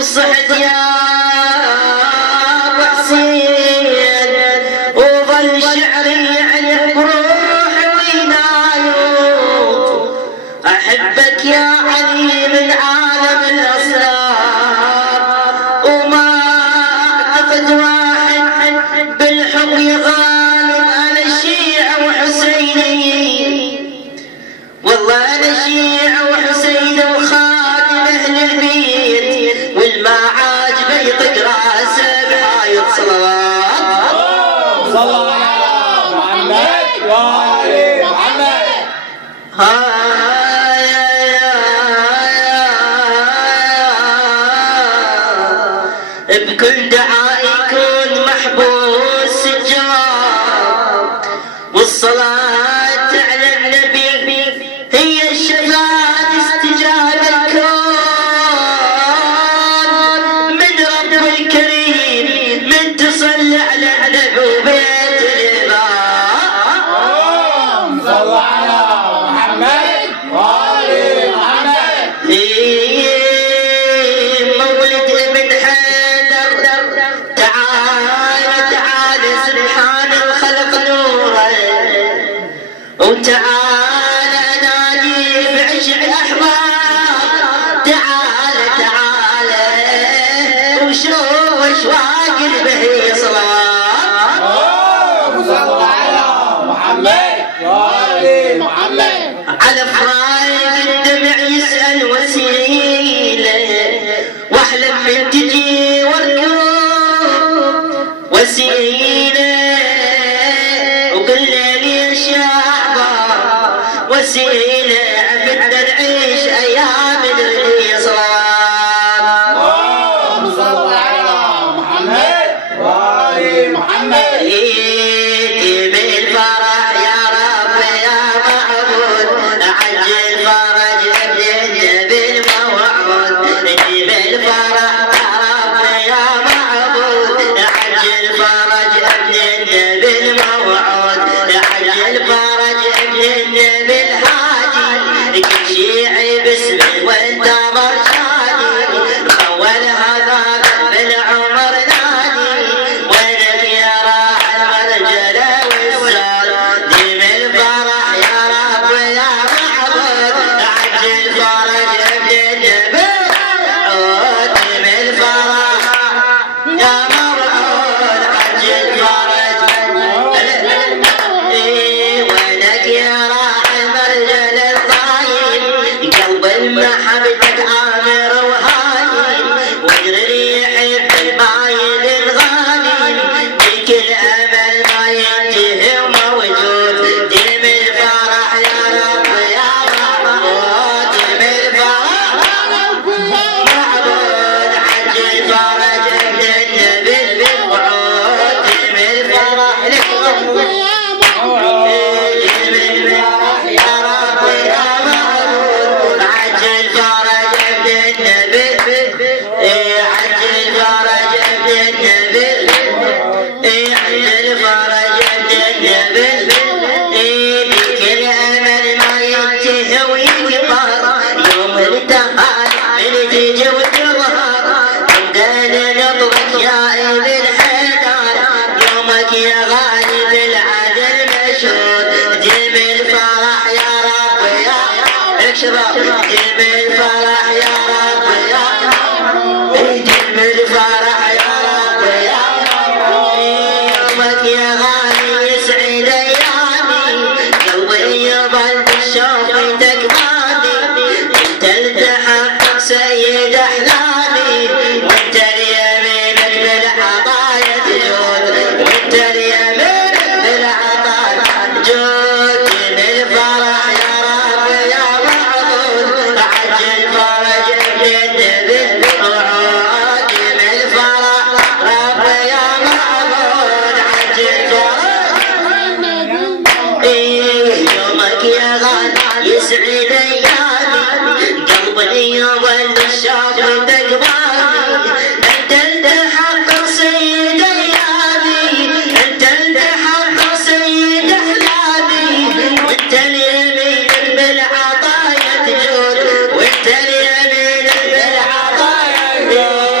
وصحت يا ابو حسين وظل شعري يعلق روحي وينايم احبك يا علي من عالم الاسرار وما اعتقد واحد بالحب يغالب انا شيعة وحسيني والله انا شيعة وحسيني وخادم اهل البيت والما عاجبه يطق راسه بحايط صلوات صلى على محمد وآل محمد. بكل دعاء يكون محبوس الجواب والصلاة على النبي هي الشفاعة استجاب الكون من رب الكريم من تصلي على النبي وبيت الإمام صلى على محمد وآل محمد. مولد ابن حيدر تعال سبحان الخلق نوره وتعال نادي بعشق احباب تعال وشوف اشواق البهي صلوات صلى على محمد وآل محمد. على فراق الدمع يسأل وسيلة واحلم من تجي واركب وسيلة وقل لي يا احباب وسيلة بدنا نعيش ايام العيد صلوات صلى على محمد وآل محمد. بالفرح يا رب يا معبود عجل فرج ابن النبي الموعود بالفرح يا رب يا معبود عجل فرج ابن النبي الموعود عجل فرج ابن النبي الهادي كل شيعي باسمه وانت مرشادي اول هذا بالعمر نادي وينك يا راح المرجله والزاد ديم الفرح يا رب يا معبود عجل فرج ابن النبي ديم الفرح يا موعود عجل فرج وينك يا راح المرجله الطايب قلب المحبتك عامر وهايل وجر يحب المايل الغالي بكل امل ما ينتهي وموجود ديم الفرح يا رب يا معبود ديم الفرح معبود عجل فرج ابن النبي بالوعود ديم الفرح لك ديم الفرح يا رب يا معبود عجل فرج ابن النبي عجل فرج ابن النبي عجل فرج ابن النبي بكل امل ما ينتهي ويكبر يوم التقال من تجي وتظهر عندنا نطلق يا ابن حيدر يومك يا غالب العدل مشهود ديم الفرح يا رب يا اكشباب ديم الفرح يا رب يا ديم الفرح يا رب يا يومك يا غالي يسعد ايامي قلبي يظل بالشوق تكمامي انت التحقق سيد احلامي وانت اليمينك بالعطايا تجود وانت اليمينك بالعطايا تجود ديم الفرح يا رب يا معبود عجل فرج ابن النبي وعود ديم الفرح رب يا معبود عجل فرج يومك يا غالي يسعد ايامي قلبي يظل الشوق تقبالي انت التحقق سيد ايامي انت التحقق سيد احلامي وانت اليمين بالعطايا تجود وانت اليمين بالعطايا تجود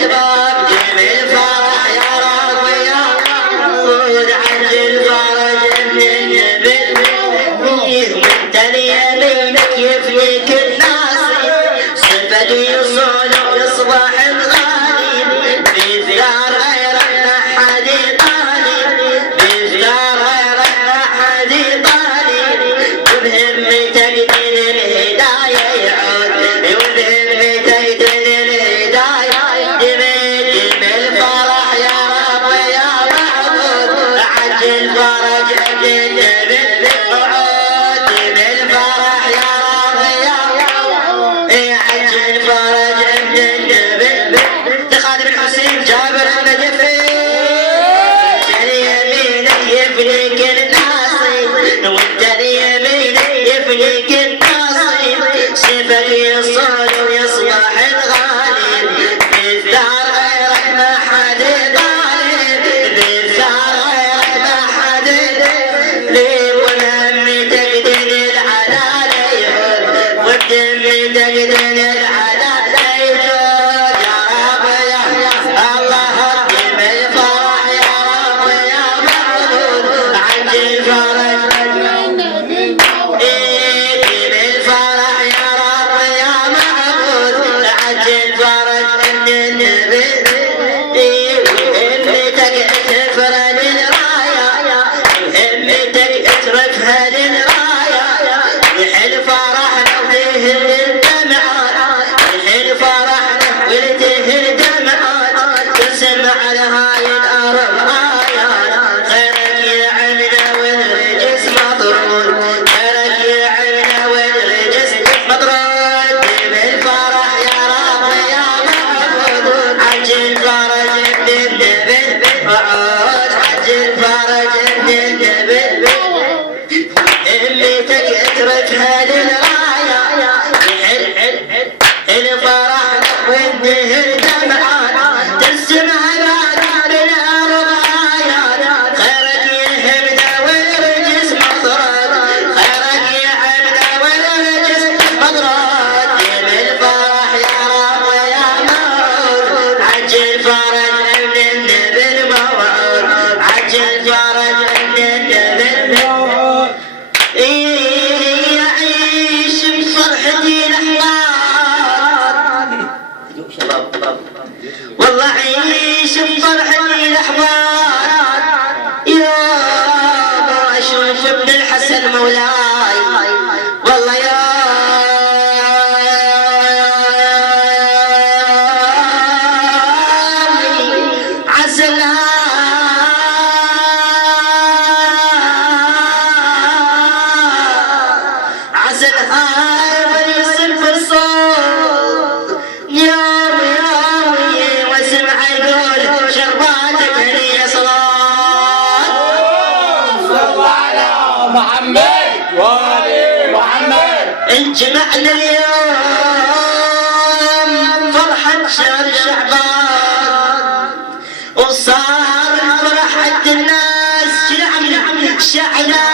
شباب دم الفرح يا رب يا معبود عجل فرج من النبي وانت اليمينك يفلك الناس سبد يصون ويصبح الغالي بثيار غيره ما حد يطالي بثيار غيره ما حد يطالي وبهمتك دين الهداية يعود وبهمتك دين الهداية دم الفرح يا رب يا معبود عجل فرج من النبي وعود دم الفرح يا رب يا معبود عجل فرج من النبي لخادم الحسين جابر النجفي اليمينك يفلك الناصي وانت اليمينك يفلك الناصي سيفك يصون ويصبح الغالي بالثار غيرك ما حد طالب بالثار غيرك ما حد لي وهمتك دين العدالة يهود وبدمتك دين العدالة يجود يا رب يا الله دم الفرح يا رب يا معبود عجل فرج دم الفرح يا رب يا معبود عجل فرج من النبي وهمتك تفرد الراية وهمتك ترفها للراية يحل فرحنا وتهل الدمعات يحل فرحنا وتهل الدمعات تسمع لهاي الأرض آيات خيرك يا عمنا والرجس مطرود خيرك يا عمنا والرجس مطرود دم الفرح يا رب يا معبود عجل فرج من النبي وعود عجل فرج من النبي اللي تكتركها للراية الفرح والنهر دمعات تسمع بعد الأرض آيات خيرك يا همدة والرجس مطرود خيرك يا همدة والرجس مطرود دم الفرح يا رب يا معبود عجل فرج من النبي الموعود عجل فرج من النبي الموعود يعيش بفرحتي لحظات والله عيش بفرحتي لحظات يوم اشوف ابن الحسن مولاي والله يا عسل عسل هاي ويصل في الصوت يوم واسمع يقول شرباتك هي صلاة صلوا على محمد وآل محمد. انجمعنا اليوم فرحة شهر شعبان وصار فرحة الناس شعلان